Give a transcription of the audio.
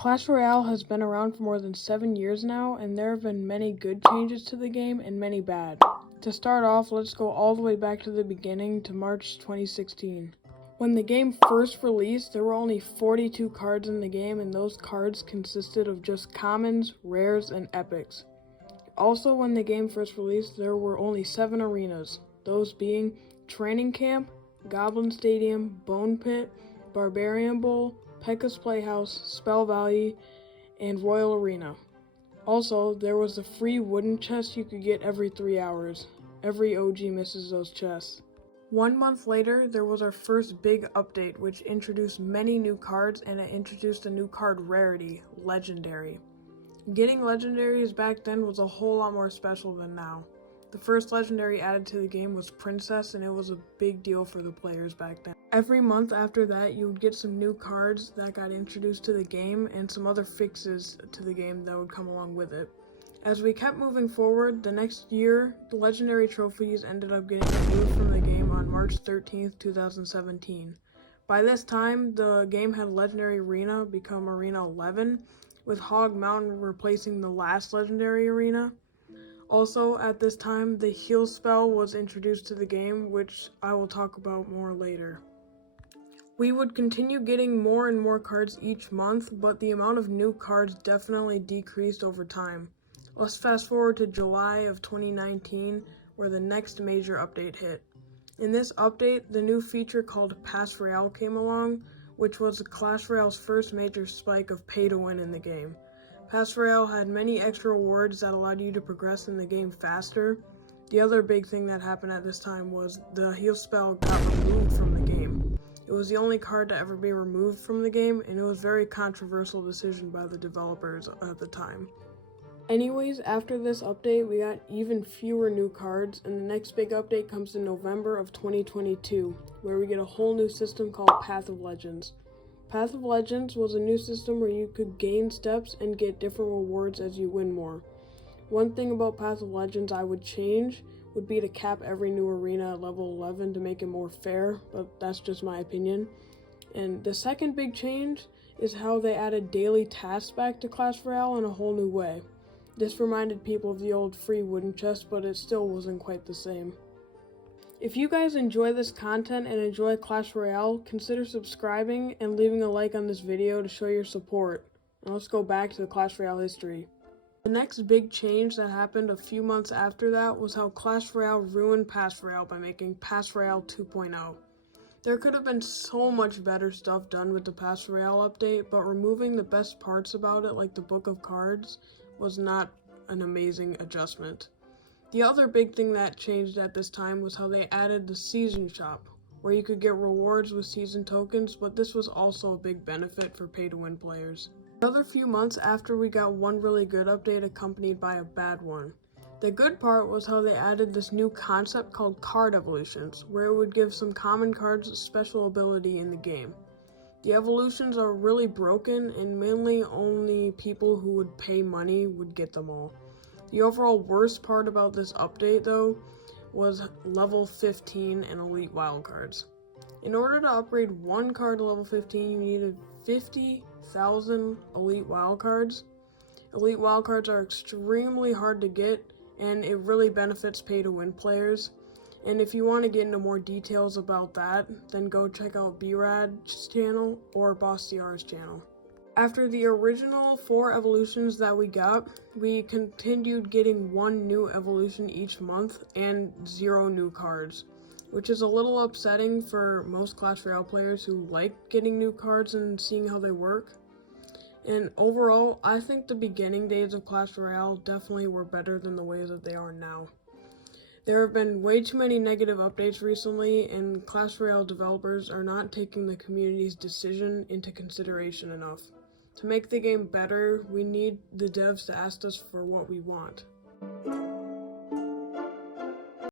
Clash Royale has been around for more than 7 years now, and there have been many good changes to the game and many bad. To start off, let's go all the way back to the beginning to March 2016. When the game first released, there were only 42 cards in the game, and those cards consisted of just commons, rares, and epics. Also, when the game first released, there were only 7 arenas, those being Training Camp, Goblin Stadium, Bone Pit, Barbarian Bowl, Pekka's Playhouse, Spell Valley, and Royal Arena. Also, there was a free wooden chest you could get every 3 hours. Every OG misses those chests. 1 month later, there was our first big update, which introduced many new cards, and it introduced a new card rarity, Legendary. Getting legendaries back then was a whole lot more special than now. The first legendary added to the game was Princess, and it was a big deal for the players back then. Every month after that, you would get some new cards that got introduced to the game and some other fixes to the game that would come along with it. As we kept moving forward, the next year, the legendary trophies ended up getting removed from the game on March 13th, 2017. By this time, the game had Legendary Arena become Arena 11, with Hog Mountain replacing the last legendary arena. Also, at this time, the heal spell was introduced to the game, which I will talk about more later. We would continue getting more and more cards each month, but the amount of new cards definitely decreased over time. Let's fast forward to July of 2019, where the next major update hit. In this update, the new feature called Pass Royale came along, which was Clash Royale's first major spike of pay to win in the game. Pass Royale had many extra rewards that allowed you to progress in the game faster. The other big thing that happened at this time was the heal spell got removed from the game. It was the only card to ever be removed from the game, and it was a very controversial decision by the developers at the time. Anyways, after this update, we got even fewer new cards, and the next big update comes in November of 2022, where we get a whole new system called Path of Legends. Path of Legends was a new system where you could gain steps and get different rewards as you win more. One thing about Path of Legends I would change would be to cap every new arena at level 11 to make it more fair, but that's just my opinion. And the second big change is how they added daily tasks back to Clash Royale in a whole new way. This reminded people of the old free wooden chest, but it still wasn't quite the same. If you guys enjoy this content and enjoy Clash Royale, consider subscribing and leaving a like on this video to show your support. Now let's go back to the Clash Royale history. The next big change that happened a few months after that was how Clash Royale ruined Pass Royale by making Pass Royale 2.0. There could have been so much better stuff done with the Pass Royale update, but removing the best parts about it, like the Book of Cards, was not an amazing adjustment. The other big thing that changed at this time was how they added the season shop, where you could get rewards with season tokens, but this was also a big benefit for pay-to-win players. Another few months after, we got one really good update accompanied by a bad one. The good part was how they added this new concept called card evolutions, where it would give some common cards a special ability in the game. The evolutions are really broken, and mainly only people who would pay money would get them all. The overall worst part about this update, though, was level 15 and elite wildcards. In order to upgrade one card to level 15, you needed 50,000 elite wildcards. Elite wildcards are extremely hard to get, and it really benefits pay-to-win players. And if you want to get into more details about that, then go check out B-Rad's channel or Boss CR's channel. After the original 4 evolutions that we got, we continued getting 1 new evolution each month and 0 new cards, which is a little upsetting for most Clash Royale players who like getting new cards and seeing how they work. And overall, I think the beginning days of Clash Royale definitely were better than the ways that they are now. There have been way too many negative updates recently, and Clash Royale developers are not taking the community's decision into consideration enough. To make the game better, we need the devs to ask us for what we want.